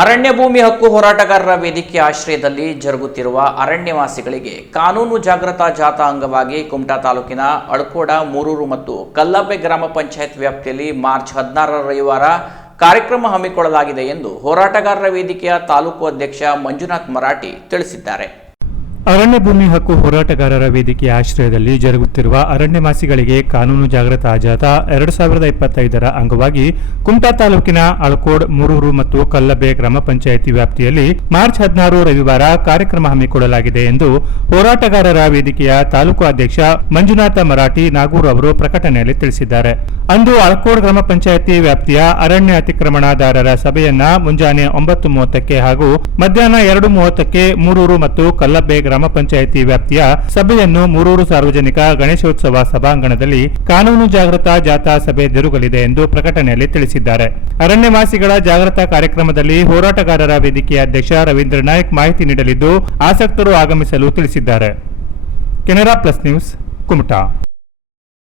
ಅರಣ್ಯ ಭೂಮಿ ಹಕ್ಕು ಹೋರಾಟಗಾರರ ವೇದಿಕೆ ಆಶ್ರಯದಲ್ಲಿ ಜರುಗುತ್ತಿರುವ ಅರಣ್ಯವಾಸಿಗಳಿಗೆ ಕಾನೂನು ಜಾಗೃತಾ ಜಾಥಾ ಅಂಗವಾಗಿ ಕುಮಟಾ ತಾಲೂಕಿನ ಅಳಕೋಡ, ಮೂರೂರು ಮತ್ತು ಕಲ್ಲಬ್ಬೆ ಗ್ರಾಮ ಪಂಚಾಯತ್ ವ್ಯಾಪ್ತಿಯಲ್ಲಿ ಮಾರ್ಚ್ 16ರ ರವಿವಾರ ಕಾರ್ಯಕ್ರಮ ಹಮ್ಮಿಕೊಳ್ಳಲಾಗಿದೆ ಎಂದು ಹೋರಾಟಗಾರರ ವೇದಿಕೆಯ ತಾಲೂಕು ಅಧ್ಯಕ್ಷ ಮಂಜುನಾಥ್ ಮರಾಠಿ ತಿಳಿಸಿದ್ದಾರೆ. ಅರಣ್ಯ ಭೂಮಿ ಹಕ್ಕು ಹೋರಾಟಗಾರರ ವೇದಿಕೆಯ ಆಶ್ರಯದಲ್ಲಿ ಜರುಗುತ್ತಿರುವ ಅರಣ್ಯವಾಸಿಗಳಿಗೆ ಕಾನೂನು ಜಾಗೃತಾ ಜಾಥಾ 2025ರ ಅಂಗವಾಗಿ ಕುಮಟಾ ತಾಲೂಕಿನ ಅಳಕೋಡ್, ಮೂರೂರು ಮತ್ತು ಕಲ್ಲಬ್ಬೆ ಗ್ರಾಮ ಪಂಚಾಯಿತಿ ವ್ಯಾಪ್ತಿಯಲ್ಲಿ ಮಾರ್ಚ್ 16 ರವಿವಾರ ಕಾರ್ಯಕ್ರಮ ಹಮ್ಮಿಕೊಳ್ಳಲಾಗಿದೆ ಎಂದು ಹೋರಾಟಗಾರರ ವೇದಿಕೆಯ ತಾಲೂಕು ಅಧ್ಯಕ್ಷ ಮಂಜುನಾಥ ಮರಾಠಿ ನಾಗೂರು ಅವರು ಪ್ರಕಟಣೆಯಲ್ಲಿ ತಿಳಿಸಿದ್ದಾರೆ. ಅಂದು ಅಳಕೋಡ್ ಗ್ರಾಮ ಪಂಚಾಯಿತಿ ವ್ಯಾಪ್ತಿಯ ಅರಣ್ಯ ಅತಿಕ್ರಮಣದಾರರ ಸಭೆಯನ್ನ ಮುಂಜಾನೆ 9:30ಕ್ಕೆ ಹಾಗೂ ಮಧ್ಯಾಹ್ನ 2:30ಕ್ಕೆ ಮೂರೂರು ಮತ್ತು ಕಲ್ಲಬ್ಬೆ ಗ್ರಾಮ ಪಂಚಾಯಿತಿ ವ್ಯಾಪ್ತಿಯ ಸಭೆಯನ್ನು ಮೂರೂರು ಸಾರ್ವಜನಿಕ ಗಣೇಶೋತ್ಸವ ಸಭಾಂಗಣದಲ್ಲಿ ಕಾನೂನು ಜಾಗೃತಾ ಜಾಥಾ ಸಭೆ ಜರುಗಲಿದೆ ಎಂದು ಪ್ರಕಟಣೆಯಲ್ಲಿ ತಿಳಿಸಿದ್ದಾರೆ. ಅರಣ್ಯವಾಸಿಗಳ ಜಾಗೃತಾ ಕಾರ್ಯಕ್ರಮದಲ್ಲಿ ಹೋರಾಟಗಾರರ ವೇದಿಕೆಯ ಅಧ್ಯಕ್ಷ ರವೀಂದ್ರ ನಾಯ್ಕ್ ಮಾಹಿತಿ ನೀಡಲಿದ್ದು ಆಸಕ್ತರು ಆಗಮಿಸಲು ತಿಳಿಸಿದ್ದಾರೆ. Canara plus news, Kumta.